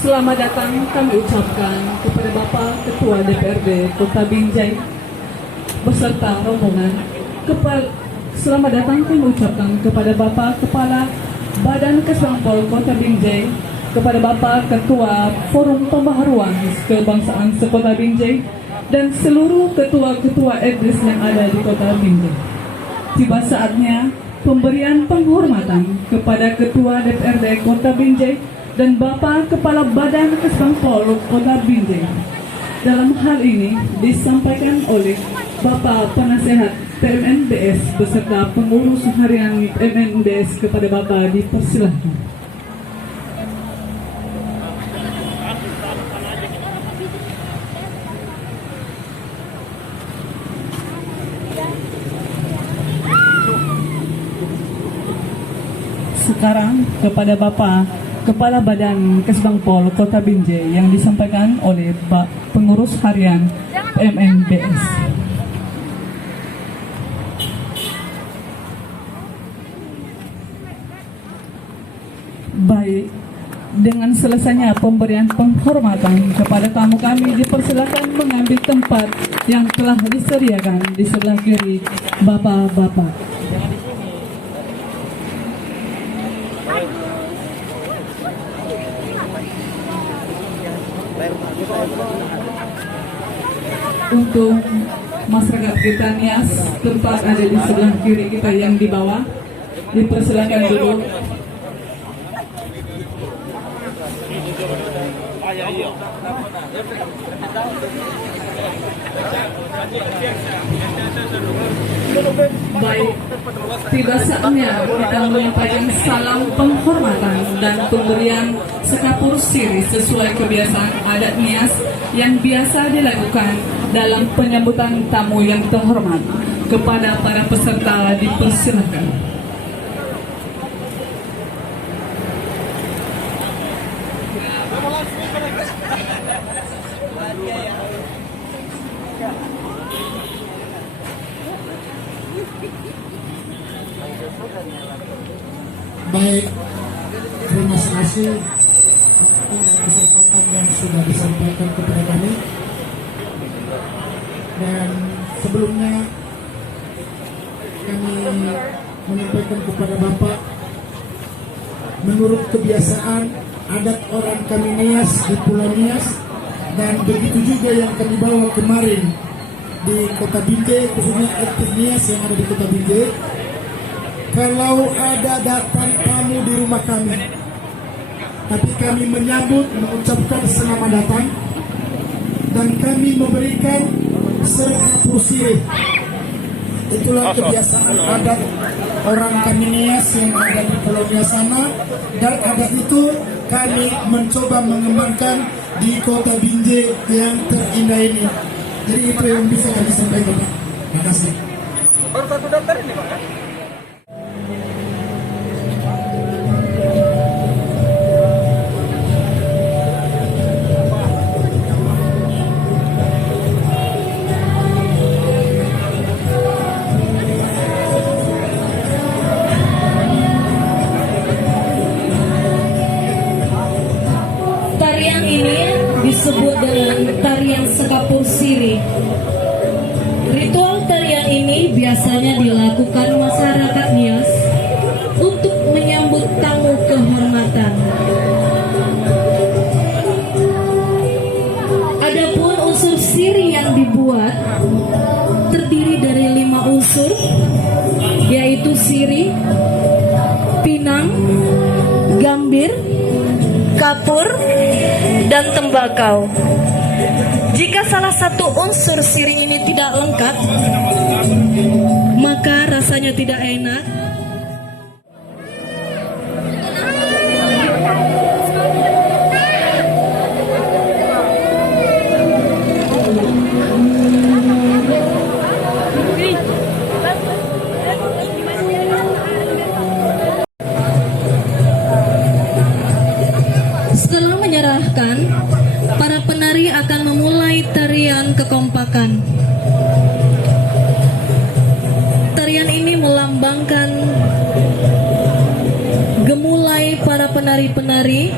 Selamat datang kami ucapkan kepada Bapak Ketua DPRD Kota Binjai beserta rombongan. Selamat datang kami ucapkan kepada Bapak Kepala Badan Kesbangpol Kota Binjai, kepada Bapak Ketua Forum Pembaharuan Kebangsaan Sekota Binjai, dan seluruh ketua-ketua etnis yang ada di Kota Binjai. Tiba saatnya pemberian penghormatan kepada Ketua DPRD Kota Binjai dan Bapak Kepala Badan Kesbangpol Kota Binjai. Dalam hal ini disampaikan oleh Bapak Penasehat PMNBS beserta pengurus harian PMNBS. Kepada Bapak dipersilahkan. Sekarang kepada Bapak Kepala Badan Kesbangpol Kota Binjai yang disampaikan oleh pengurus harian PMNBS. Baik, dengan selesainya pemberian penghormatan kepada tamu kami, dipersilakan mengambil tempat yang telah disediakan di sebelah kiri Bapak-bapak. Untuk masyarakat kita Nias, tempat ada di sebelah kiri kita yang di bawah, dipersilakan duduk. Baik, tiba saatnya kita menyampaikan salam penghormatan dan pemberian sekapur siri sesuai kebiasaan adat Nias yang biasa dilakukan dalam penyambutan tamu yang terhormat. Kepada para peserta dipersilakan. Baik, terima kasih atas kesempatan yang sudah disampaikan kepada kami. Dan sebelumnya kami menyampaikan kepada Bapak, menurut kebiasaan adat orang kami Nias di Pulau Nias, dan begitu juga yang kami bawa kemarin di Kota Binjai, khususnya etnis Nias yang ada di Kota Binjai. Kalau ada datang tamu di rumah kami, tapi kami menyambut, mengucapkan selamat datang, dan kami memberikan sekapur sirih. Itulah kebiasaan adat orang kami Nias yang ada di Pulau Nias sana, dan adat itu kami mencoba mengembangkan di Kota Binjai yang terindah ini. Jadi itu yang bisa kami sampaikan. Terima kasih. Baru satu daftar ini Pak. Tarian ini disebut dengan tarian sekapur siri. Ritual tarian ini biasanya dilakukan masyarakat Nias untuk menyambut tamu kehormatan. Adapun unsur siri yang dibuat terdiri dari 5 unsur, yaitu siri, pinang, gambir, kapur, dan tembakau. Jika salah satu unsur siri ini tidak lengkap, maka rasanya tidak enak. Setelah menyerahkan, para penari akan memulai tarian kekompakan. Tarian ini melambangkan gemulai para penari-penari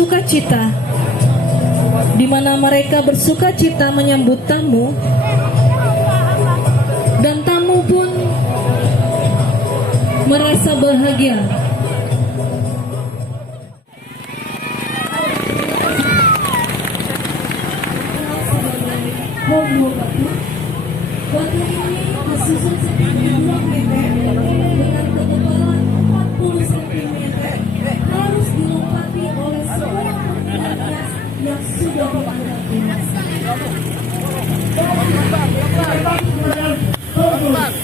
bersukacita, di mana mereka bersukacita menyambut tamu, dan tamu pun merasa bahagia. Batu ini disusun setinggi 2 meter dengan ketebalan 40 cm. Harus dilompati oleh seorang penghias yang sudah memandang luas.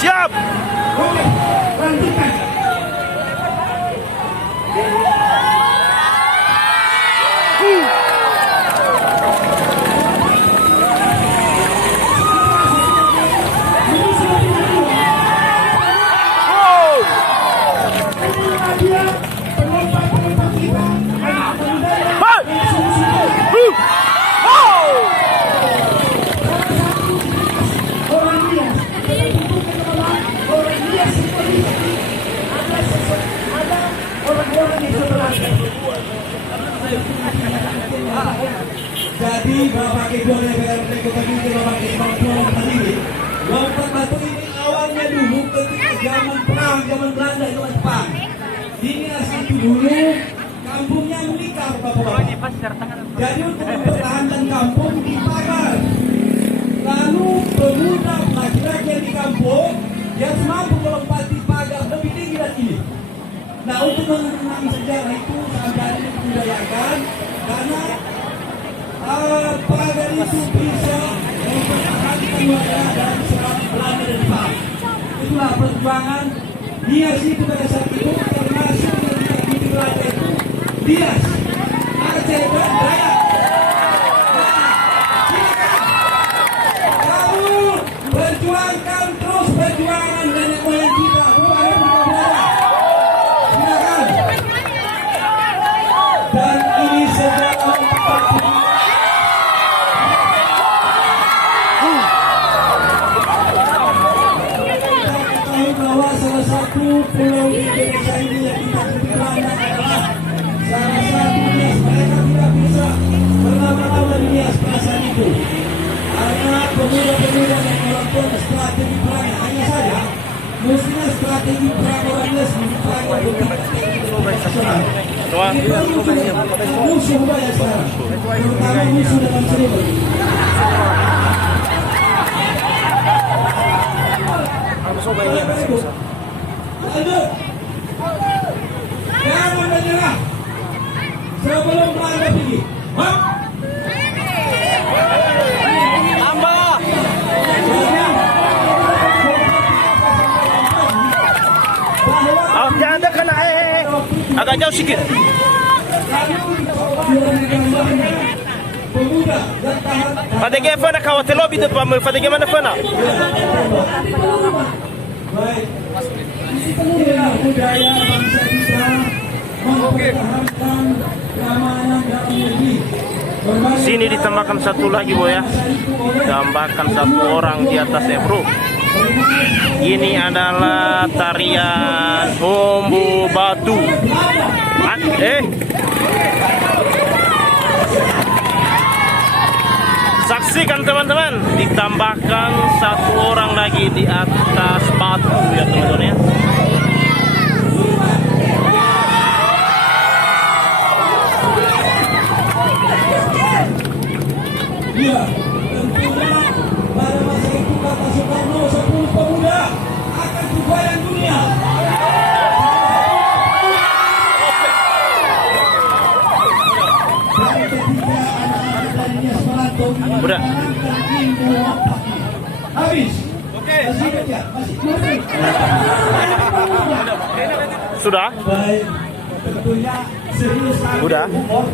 Siap. Oke, lanjutkan. Dia pelompat-pelompat kita. Orang dia, orang dia seperti ada orang-orang di sebelah. Jadi Bapak Ibu DPRD Kota Binjai, Bapak Ibu tadi, lompat batu ini awalnya dulu ketika zaman perang, zaman Belanda itu Jepang. Ini asli dulu kampungnya menikah Bapak-Bapak. Jadi untuk mempertahankan kampung dipagar. Lalu pemuda laki-laki yang di kampung yang mampu melompati pagar lebih tinggi dari ini. Nah, untuk mengenang sejarah itu sampai ini dibudayakan karena pagar itu bisa mempertahankan warga dari serangan Belanda dan Jepang. Itulah perjuangan Nias itu pada saat itu, termasuk yang diikuti Belanda itu Nias, Aceh dan Dayak. Kamu perjuangkan terus perjuangan nenek moyang kita, bukan Belanda. Silakan. Dan ini sejarah bahwa salah satu pulau di Indonesia ini yang kita Belanda adalah salah satu Nias. Mereka tidak bisa berlama-lama di Nias perasaan itu karena pemuda-pemuda yang melakukan strategi perang hanya saja mestinya strategi perang orang Nias perang untuk internasional. Musuh banyak sekarang, terutama musuh dalam seribu. Lanjut. Jangan menyerah sebelum Belanda pergi. Tambah. Jangan dekat nak. Agak jauh sikit. Fatigué fana kawat lobby depan fatigué mana fana. Baik, inilah budaya bangsa kita mempertahankan keamanan dalam negeri. Sini ditambahkan satu lagi boy ya. Tambahkan satu orang di atasnya bro. Ini adalah tarian Ombu Batu. Saksikan teman-teman, ditambahkan satu orang lagi di atas batu ya teman-teman ya. Ya, tentunya pada masa itu kata Soekarno 10 pemuda akan kubayang dunia. Dan ketika anak-anak dari Nias Melantong Udah. habis. Oke. Masih ingat ya? Masih. Sudah? Baik, tentunya serius Udah. humor